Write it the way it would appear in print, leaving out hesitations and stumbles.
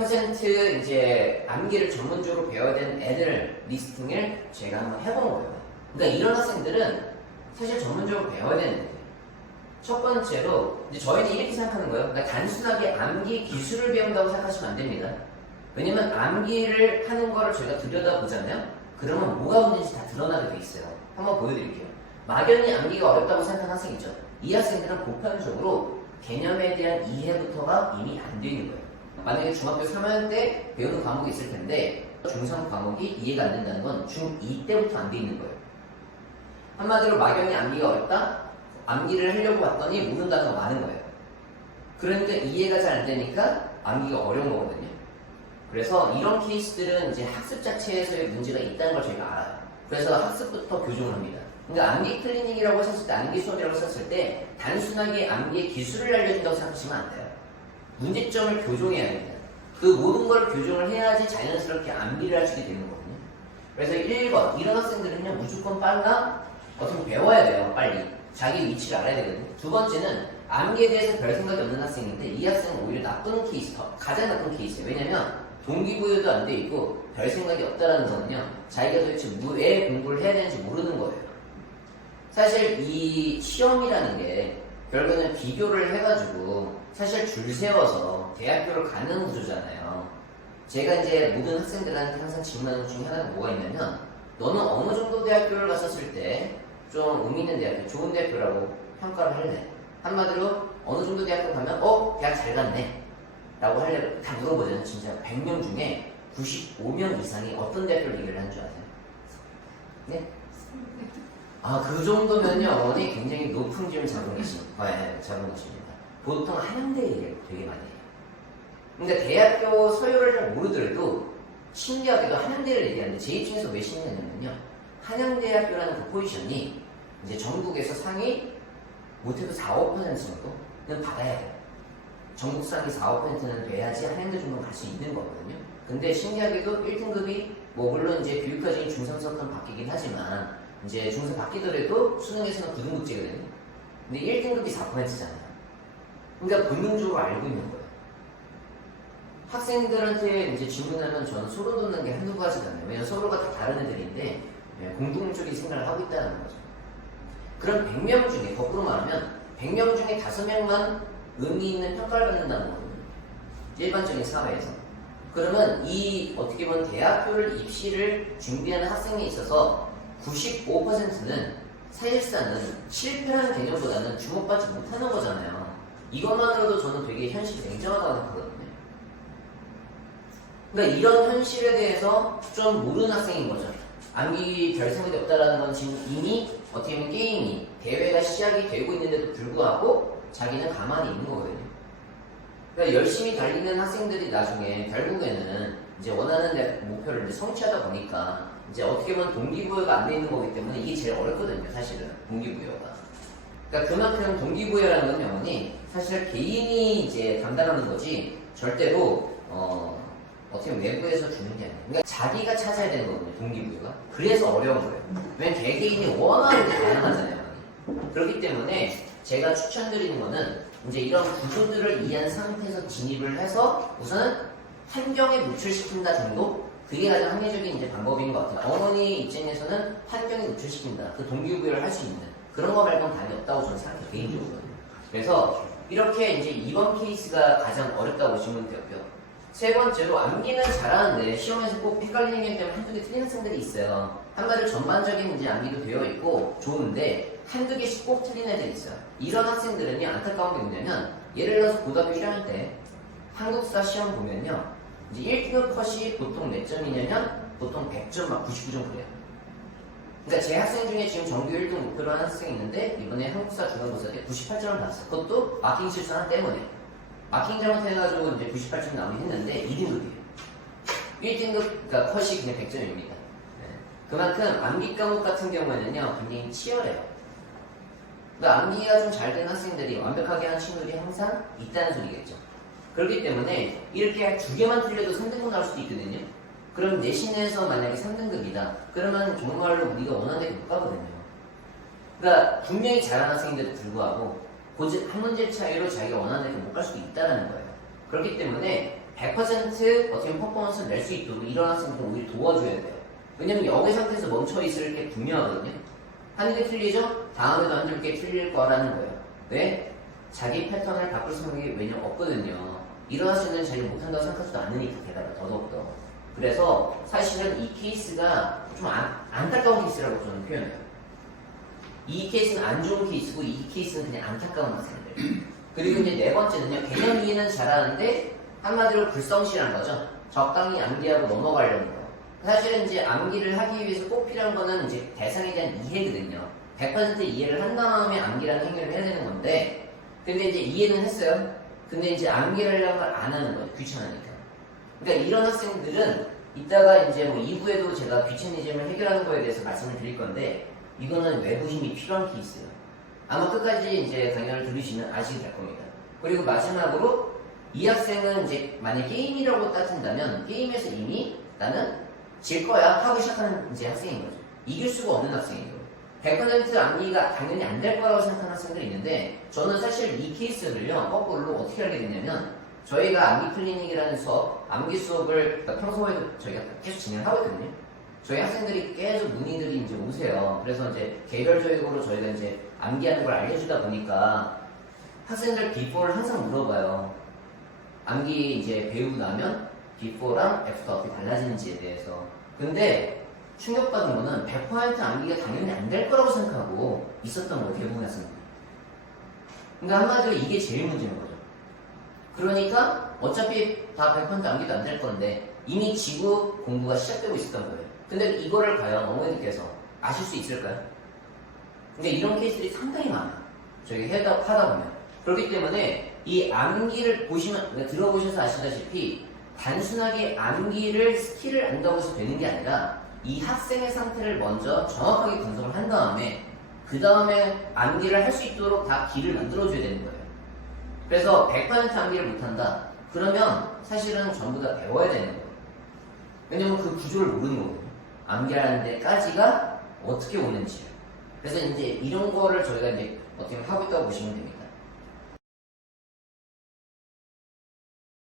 100% 이제 암기를 전문적으로 배워야 되는 애들 리스팅을 제가 한번 해본 거예요. 그러니까 이런 학생들은 사실 전문적으로 배워야 되는 애들. 첫 번째로 이제 저희는 이렇게 생각하는 거예요. 그러니까 단순하게 암기 기술을 배운다고 생각하시면 안 됩니다. 왜냐면 암기를 하는 거를 저희가 들여다보잖아요. 그러면 뭐가 문제인지 다 드러나게 돼 있어요. 한번 보여드릴게요. 막연히 암기가 어렵다고 생각하는 학생 있죠. 이 학생들은 보편적으로 개념에 대한 이해부터가 이미 안 돼 있는 거예요. 만약에 중학교 3학년 때 배우는 과목이 있을 텐데 중3 과목이 이해가 안 된다는 건 중2 때부터 안 돼 있는 거예요. 한마디로 막연히 암기가 어렵다? 암기를 하려고 봤더니 모르는 단어가 많은 거예요. 그러니까 이해가 잘 안 되니까 암기가 어려운 거거든요. 그래서 이런 케이스들은 이제 학습 자체에서의 문제가 있다는 걸 저희가 알아요. 그래서 학습부터 교정을 합니다. 그러니까 암기 클리닉이라고 했을 때, 암기 수업이라고 했을 때 단순하게 암기의 기술을 알려준다고 생각하시면 안 돼요. 문제점을 교정해야 됩니다. 그 모든 걸 교정을 해야지 자연스럽게 암기를 할 수 있게 되는 거거든요. 그래서 1번, 이런 학생들은요 무조건 빨라 어떻게 배워야 돼요. 빨리 자기 위치를 알아야 되거든요. 두 번째는 암기에 대해서 별 생각이 없는 학생인데 이 학생은 오히려 나쁜 케이스, 가장 나쁜 케이스예요. 왜냐면 동기부여도 안 돼 있고 별 생각이 없다라는 거는요 자기가 도대체 왜 공부를 해야 되는지 모르는 거예요. 사실 이 시험이라는 게 결국에는 비교를 해가지고 사실 줄 세워서 대학교를 가는 구조잖아요. 제가 이제 모든 학생들한테 항상 질문하는 것 중에 하나가 뭐가 있냐면 너는 어느 정도 대학교를 갔었을 때 좀 의미 있는 대학교, 좋은 대학교라고 평가를 할래? 한마디로 어느 정도 대학교 가면 대학 잘 갔네 라고 하려고 다 물어보잖아요. 진짜 100명 중에 95명 이상이 어떤 대학교를 얘기를 하는 줄 아세요? 네? 그 정도면요, 어머니 굉장히 높은 지을 잡은 것입니다. 보통 한양대 얘기를 되게 많이 해요. 그러니까 대학교 서열을 잘 모르더라도 신기하게도 한양대를 얘기하는데 제 입장에서 왜 신기하냐면요. 한양대학교라는 그 포지션이 이제 전국에서 상위 못해도 4, 5% 정도는 받아야 돼요. 전국 상위 4, 5%는 돼야지 한양대 정도는 갈 수 있는 거거든요. 근데 신기하게도 1등급이 물론 이제 교육과정이 중3 수업은 바뀌긴 하지만 이제 중3 바뀌더라도 수능에서는 9등급제거든요. 근데 1등급이 4%잖아요. 그러니까 본능적으로 알고 있는 거예요. 학생들한테 이제 질문하면 저는 소름 돋는 게 한두 가지가 아니에요. 왜냐면 서로가 다 다른 애들인데 공동적인 생각을 하고 있다는 거죠. 그럼 100명 중에 거꾸로 말하면 100명 중에 5명만 의미 있는 평가를 받는다는 거거든요. 일반적인 사회에서. 그러면 이 어떻게 보면 대학교를 입시를 준비하는 학생에 있어서 95%는 사실상은 실패라는 개념보다는 주목받지 못하는 거잖아요. 이것만으로도 저는 되게 현실이 냉정하다고 생각하거든요. 그러니까 이런 현실에 대해서 좀 모르는 학생인 거죠. 암기 별 생각이 없다라는 건 지금 이미 어떻게 보면 게임이 대회가 시작이 되고 있는데도 불구하고 자기는 가만히 있는 거거든요. 그러니까 열심히 달리는 학생들이 나중에 결국에는 이제 원하는 목표를 이제 성취하다 보니까 이제 어떻게 보면 동기부여가 안 돼 있는 거기 때문에 이게 제일 어렵거든요, 사실은. 동기부여가. 그러니까 그만큼 동기부여라는 건 영원히 사실 개인이 이제 담당하는 거지 절대로 어떻게 보면 외부에서 주는 게 아니에요. 그러니까 자기가 찾아야 되는 거거든요, 동기부여가. 그래서 어려운 거예요. 왜냐면 개개인이 원하는 게 다양하잖아요. 그렇기 때문에 제가 추천드리는 거는 이제 이런 구조들을 이해한 상태에서 진입을 해서 우선은 환경에 노출시킨다 정도? 그게 가장 합리적인 이제 방법인 것 같아요. 어머니 입장에서는 환경에 노출시킨다. 그 동기부여를 할 수 있는 그런 거 말고는 답이 없다고 저는 생각해요, 개인적으로. 그래서 이렇게 이제 이번 케이스가 가장 어렵다고 보시면 되고요. 세 번째로 암기는 잘하는데 시험에서 꼭 헷갈리는 게 때문에 한두 개 틀린 학생들이 있어요. 한마디로 전반적인 이제 암기도 되어 있고 좋은데 한두 개씩 꼭 틀린 애들이 있어요. 이런 학생들은요, 안타까운 게 뭐냐면 예를 들어서 고등학교 1학년 때 한국사 시험 보면요, 이제 1등급 컷이 보통 몇 점이냐면 보통 100점 막 99점 그래요. 그러니까 제 학생 중에 지금 정규 1등 목표로 하는 학생이 있는데 이번에 한국사 중간고사 때 98점을 받았어요. 그것도 마킹 실수 하나 때문에. 마킹 잘못해가지고 이제 98점 나오긴 했는데 2등급이에요. 1등급, 그러니까 컷이 그냥 100점입니다. 그만큼 암기 과목 같은 경우에는요, 굉장히 치열해요. 그러니까 암기가 좀 잘 된 학생들이 완벽하게 하는 친구들이 항상 있다는 소리겠죠. 그렇기 때문에 이렇게 2개만 틀려도 3등급 나올 수도 있거든요. 그럼 내신에서 만약에 3등급이다. 그러면 정말로 우리가 원하는 데못 가거든요. 그러니까 분명히 잘하는 학생인데도 불구하고 한 문제 차이로 자기가 원하는 데못 갈 수도 있다는 거예요. 그렇기 때문에 100% 어떻게 퍼포먼스를 낼 수 있도록 이런 학생들은 오히려 도와줘야 돼요. 왜냐면 여기 상태에서 멈춰있을 게 분명하거든요. 하는 게 틀리죠? 다음에도 안 좋게 틀릴 거라는 거예요. 왜? 자기 패턴을 바꿀 생각이 왜냐면 없거든요. 이런 학생들은 자기가 못한다고 생각하지도 않으니까 게다가 더더욱더. 그래서 사실은 이 케이스가 좀 안타까운 케이스라고 저는 표현해요. 이 케이스는 안 좋은 케이스고 이 케이스는 그냥 안타까운 학생들. 그리고 이제 네 번째는요. 개념 이해는 잘하는데 한마디로 불성실한 거죠. 적당히 암기하고 넘어가려는 거. 사실은 이제 암기를 하기 위해서 꼭 필요한 거는 이제 대상에 대한 이해거든요. 100% 이해를 한 다음에 암기라는 행위를 해야 되는 건데, 근데 이제 이해는 했어요. 근데 이제 암기를 하려면 안 하는 거예요. 귀찮으니까. 그러니까 이런 학생들은 이따가 이제 뭐 2부에도 제가 귀차니즘을 해결하는 거에 대해서 말씀을 드릴 건데, 이거는 외부 힘이 필요한 케이스예요. 아마 끝까지 이제 강연을 들으시면 아시게 될 겁니다. 그리고 마지막으로 이 학생은 이제 만약 게임이라고 따진다면 게임에서 이미 나는 질 거야 하고 시작하는 이제 학생인 거죠. 이길 수가 없는 학생이죠. 100% 암기가 당연히 안 될 거라고 생각하는 학생들이 있는데 저는 사실 이 케이스를요 거꾸로 어떻게 알게 됐냐면 저희가 암기 클리닉이라는 수업, 암기 수업을 평소에도 저희가 계속 진행하고 있거든요. 저희 학생들이 계속 문의들이 이제 오세요. 그래서 이제 개별적으로 저희가 이제 암기하는 걸 알려주다 보니까 학생들 비포를 항상 물어봐요. 암기 이제 배우고 나면 비포랑 애프터 어떻게 달라지는지에 대해서. 근데 충격받은 거는 100% 암기가 당연히 안 될 거라고 생각하고 있었던 거예요, 대부분 학생들. 그러니까 한마디로 이게 제일 문제인 거죠. 그러니까 어차피 다 100% 암기도 안 될 건데 이미 지구 공부가 시작되고 있었던 거예요. 근데 이거를 과연 어머니들께서 아실 수 있을까요? 근데 이런 케이스들이 상당히 많아요. 저희가 하다 보면. 그렇기 때문에 이 암기를 보시면, 들어보셔서 아시다시피 단순하게 암기를 스킬을 안다고 해서 되는 게 아니라 이 학생의 상태를 먼저 정확하게 분석을 한 다음에 그 다음에 암기를 할 수 있도록 다 길을 만들어줘야 되는 거예요. 그래서 100% 암기를 못한다? 그러면 사실은 전부 다 배워야 되는 거예요. 왜냐면 그 구조를 모르는 거거든요. 암기하는 데까지가 어떻게 오는지. 그래서 이제 이런 거를 저희가 이제 어떻게 하고 있다고 보시면 됩니다.